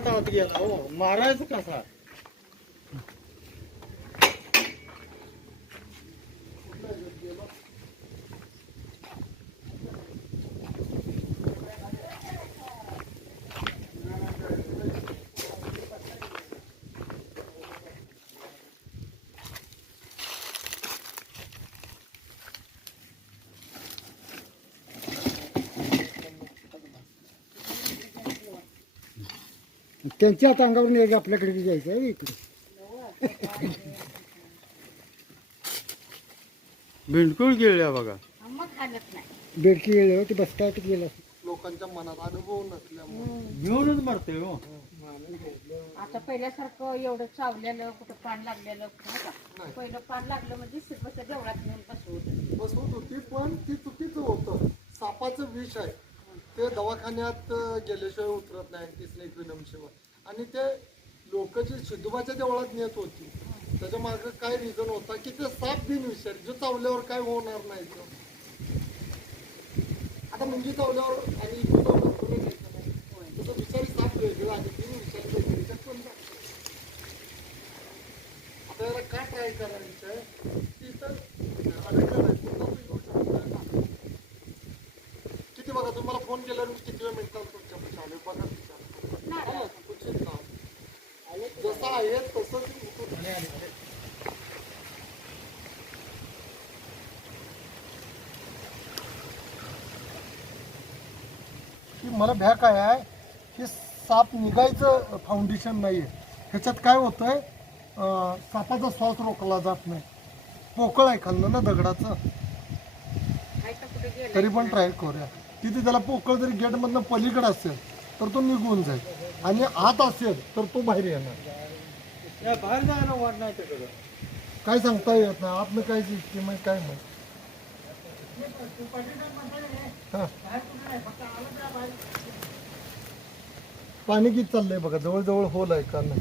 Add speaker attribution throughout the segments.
Speaker 1: परत आत
Speaker 2: त्यांच्या आता अंगावरून एक आपल्याकडे जायचं आहे इकडे.
Speaker 1: भिंडकुळ गिळल्या बघा.
Speaker 3: नाही.
Speaker 2: बेडकी गेले ते बसता गेला
Speaker 4: लोकांच्या मनात अनुभव नसल्यामुळे.
Speaker 1: घेऊनच मरते हो.
Speaker 3: आता पहिल्यासारखं एवढं चावलेलं कुठं पान लागलेलं नाही
Speaker 4: नाही.
Speaker 3: पहिलं पान लागलं म्हणजे सिरबस देवळात नेऊन बसवत
Speaker 4: बसवत होती पण ती चुकीचं होतं. सापाचं विष आहे. ते दवाखान्यात गेल्याशिवाय उतरत नाही अँटीस्नेक विनम शिवाय आणि ते लोक जे सिद्धोबाच्या देवळात नेत होती त्याच्यामागे काय रिझन होता की ते साप बिन विसर जो चावल्यावर काय होणार नाही तो. आता मुंगी चावल्यावर आणि इकडे विचार साप वेगळा आणि बिन विचार वेगळं पण जा. आता याला का ट्राय करायचं आहे. की तर किती बघा तुम्हाला फोन केल्यावर मी किती वेळ मिळतात तुमच्या आले बघा विचार. हा, कुठचीच नाव. जसं आहे तसंच उठून की मला भ्या काय आहे की साप निघायचं फाउंडेशन नाही आहे ह्याच्यात काय होतंय अं, सापाचा श्वास रोखला जात नाही. पोकळ आहे खाल्लं ना दगडाचं. तरी पण ट्राय करूया. तिथे त्याला पोकळ जरी गेटमधनं पलीकडे असेल तर तो निघून जाईल. आणि आत असेल तर तो बाहेर येणार.
Speaker 1: बाहेर जायला वाट नाही
Speaker 4: काय सांगता येत नाही. आतनं काय सिस्टीम आहे काय माहिती. हा. पाणी किती चाललंय बघा जवळजवळ होल आहे का नाही?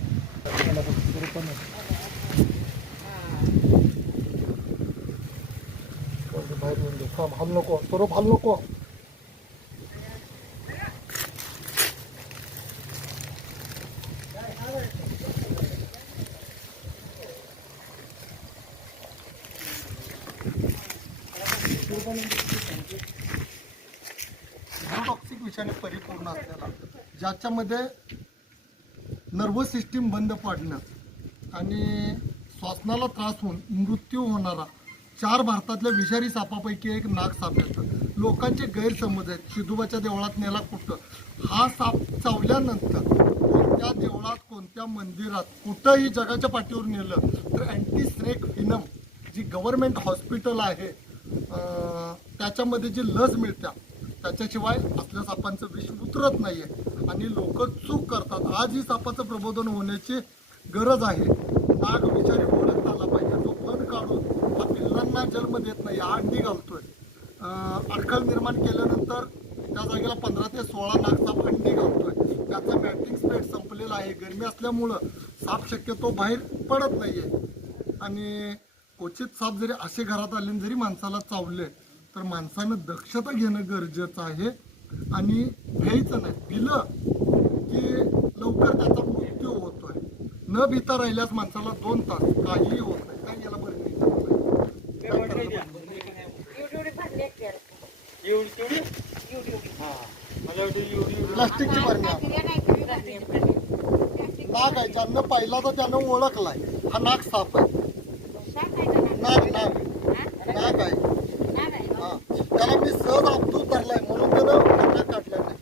Speaker 4: बाहेर येऊन थांब हाल नको. स्वरूप हाल नको. Thank you. टॉक्सिक विषयाने परिपूर्ण असलेला ज्याच्यामध्ये नर्वस सिस्टीम बंद पडणं आणि श्वासनाला त्रास होऊन मृत्यू होणारा चार भारतातल्या विषारी सापापैकी एक नाग साप येतं. लोकांचे गैरसमज आहेत. शिदुबाच्या देवळात नेला कुठं? हा साप चावल्यानंतर कोणत्या देवळात कोणत्या मंदिरात कुठंही जगाच्या पाठीवर नेलं तर अँटी स्नेक फिनम जी गव्हर्नमेंट हॉस्पिटल आहे त्याच्यामध्ये जी लस मिळत्या त्याच्याशिवाय असल्या सापांचं विष उतरत नाहीये. आणि लोक चूक करतात. आज ही सापाचं प्रबोधन होण्याची गरज आहे. नाग विचारी ओळख आला पाहिजे. तो पण काढून हा पिल्लांना जन्म देत नाही अंडी घालतोय. अडखळ निर्माण केल्यानंतर त्या जागेला पंधरा ते सोळा नाग साप अंडी घालतोय. त्याचा मॅटिंग स्पेड संपलेला आहे. गरमी असल्यामुळं साप शक्यतो बाहेर पडत नाहीये. आणि क्वचित साप जरी असे घरात आले जरी माणसाला चावले तर माणसानं दक्षता घेणं गरजेचं आहे. आणि भ्यायचं नाही भिलं की लवकर त्याचा मृत्यू होतोय. न भीता राहिल्यास माणसाला दोन तास काहीही होत नाही. काय याला बरं
Speaker 1: हा.
Speaker 4: प्लास्टिकची बरणी नाग आहे ज्यांना पाहिला तर त्यानं ओळखलाय. हा नाग साप आहे
Speaker 3: शाक आहे का नाही?
Speaker 4: नाग नाग
Speaker 3: हा?
Speaker 4: नाग आहे
Speaker 3: नाग आहे ना?
Speaker 4: हा त्याला मी सहज आपटून धरलाय म्हणून त्यानं फणा काढला नाही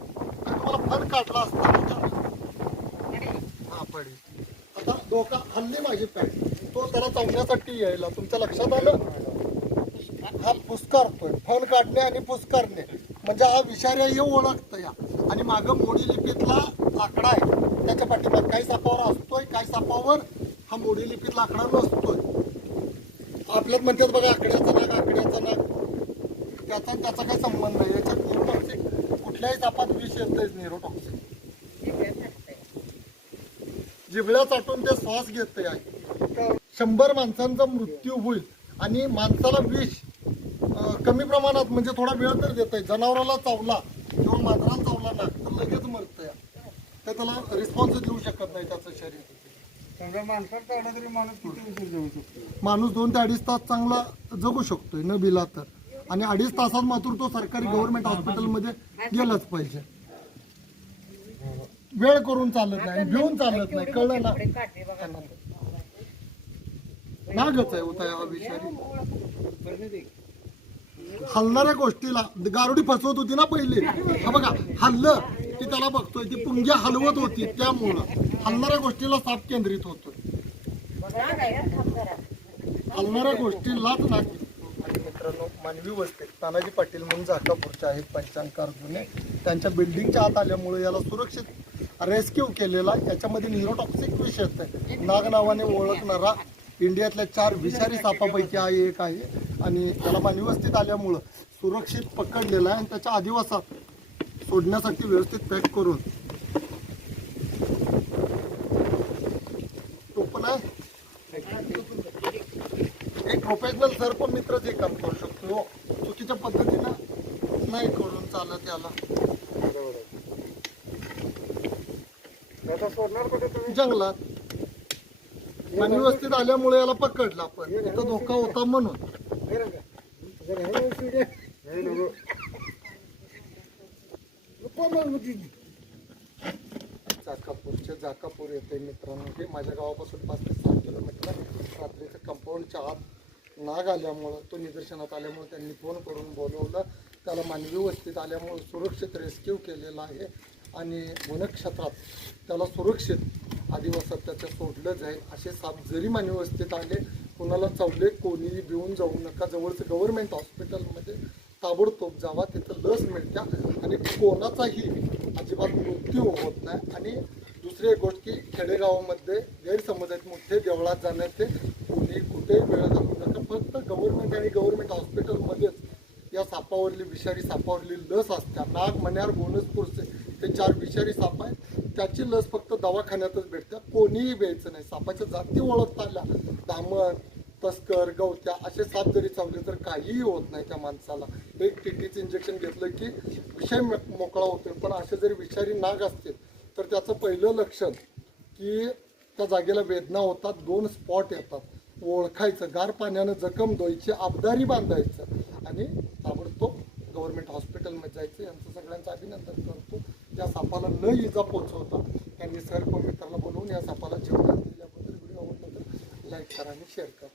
Speaker 4: आणि तुम्हाला फण काढला असता तर
Speaker 3: अरे,
Speaker 4: हा पडी आता डोका हल्ली माझी पॅट तो त्याला चावण्यासाठी यायला तुमच्या लक्षात आलं? हा फुसकारतोय फण काढणे आणि फुसकारणे म्हणजे हा विषारी हे ओळखतं या. आणि मागं मोडी लिपीतला आकडा आहे. त्याच्या पाठीमाग काही सापावर असतोय काही सापावर हा मोडी लिपीतला आकडा नसतोय. आपल्यात म्हणतात बघा आकड्याचा नाग आकड्याचा नाग. त्याचा त्याचा काही संबंध नाही. याच्यात न्यूरोटॉक्सिक कुठल्याही सापात विष येतच न्यूरोटॉक्सिक जिभल्या चाटून ते श्वास घेत आहे शंभर माणसांचा मृत्यू होईल आणि माणसाला विष कमी प्रमाणात म्हणजे थोडा वेळ तर देत आहे जनावराला चावला किंवा मांजराला चावला ना तर लगेच मरत तर त्याला रिस्पॉन्स देऊ शकत नाही त्याचं शरीर.
Speaker 1: माणूस किती उशीर जाऊ शकतो?
Speaker 4: माणूस दोन ते अडीच तास चांगला जगू शकतोय न बिला तर. आणि अडीच तासात मात्र तो सरकारी गव्हर्नमेंट हॉस्पिटलमध्ये गेलाच पाहिजे. वेळ करून चालत नाही भिवून चालत नाही कळलं ना? नागच आहे होता हा विषारी हलणाऱ्या गोष्टीला गारुडी फसवत होती ना पहिली. हा बघा हल्लं की त्याला बघतोय ती पुंग्या हलवत होती त्यामुळं हलणाऱ्या गोष्टीला साप केंद्रित होतोय. हलणाऱ्या गोष्टीलाच नाही आणि मित्रांनो मानवी वस्ती तानाजी पाटील म्हणून जाकापूरचे आहेत पंचांकार जुने त्यांच्या बिल्डिंगच्या आत आल्यामुळे याला सुरक्षित रेस्क्यू केलेला याच्यामध्ये न्यूरोटॉक्सिक विष आहे नाग नावाने ओळखणारा इंडियातल्या चार विषारी सापापैकी हा एक आहे. आणि त्याला मानवी वस्तीत आल्यामुळं सुरक्षित पकडलेला आहे आणि त्याच्या आदिवासात सोडण्यासाठी व्यवस्थित पॅक करून. तो पण आहे. एक प्रोफेशनल सर्प मित्र जे काम करू शकतो. हो. चुकीच्या पद्धतीनं नाही करून चालत याला. जंगलात. मानवी वस्तीत आल्यामुळे याला पकडला आपण. इथं धोका होता म्हणून.
Speaker 1: हे
Speaker 4: जाकापूर येते मित्रांनो. हे माझ्या गावापासून पाच ते सात किलोमीटर रात्रीचं कंपाऊंडच्या आत नाग आल्यामुळं तो निदर्शनात आल्यामुळे त्यांनी फोन करून बोलवलं. त्याला मानवी वस्तीत आल्यामुळं सुरक्षित रेस्क्यू केलेला आहे. आणि वनक्षेत्रात त्याला सुरक्षित आदिवासात त्याचं सोडलं जाईल असे साप जरी मानव्यवस्थेत आले कुणाला चावले कोणीही भिवून जाऊ नका. जवळचं गव्हर्नमेंट हॉस्पिटलमध्ये ताबडतोब जावा तिथं लस मिळत्या. आणि कोणाचाही अजिबात मृत्यू होत नाही. आणि दुसरी एक गोष्ट की खेडेगावामध्ये गैरसमज आहेत. मोठे देवळात जाण्याचे कोणी कुठेही वेळ जाऊ नका. फक्त गव्हर्नमेंट आणि गव्हर्नमेंट हॉस्पिटलमध्येच या सापावरली विषारी सापावरली लस असत्या. नाग मण्यार बोनस ते चार विषारी साप आहेत. त्याची लस फक्त दवाखान्यातच भेटते. कोणीही भेटचं नाही. सापाच्या जाती ओळखता आल्या दामन तस्कर गवत्या असे साप जरी चावले तर काहीही होत नाही त्या माणसाला. एक टीटीचं इंजेक्शन घेतलं की विषय मोकळा होतो पण असे जरी विषारी नाग असतील तर त्याचं पहिलं लक्षण की त्या जागेला वेदना होतात. दोन स्पॉट येतात. ओळखायचं गार पाण्यानं जखम धुवायची आबदारी बांधायचं. आणि ताबडतोब गव्हर्मेंट हॉस्पिटलमध्ये जायचं. यांचं सगळ्यांचं अभिनंदन करतो. या सापाला न इजा पोचवता त्यांनी निसर्ग मित्राला बोलवून या सापाला जेवण दिल्याबद्दल व्हिडिओ आवडला तर लाईक करा आणि शेअर करा.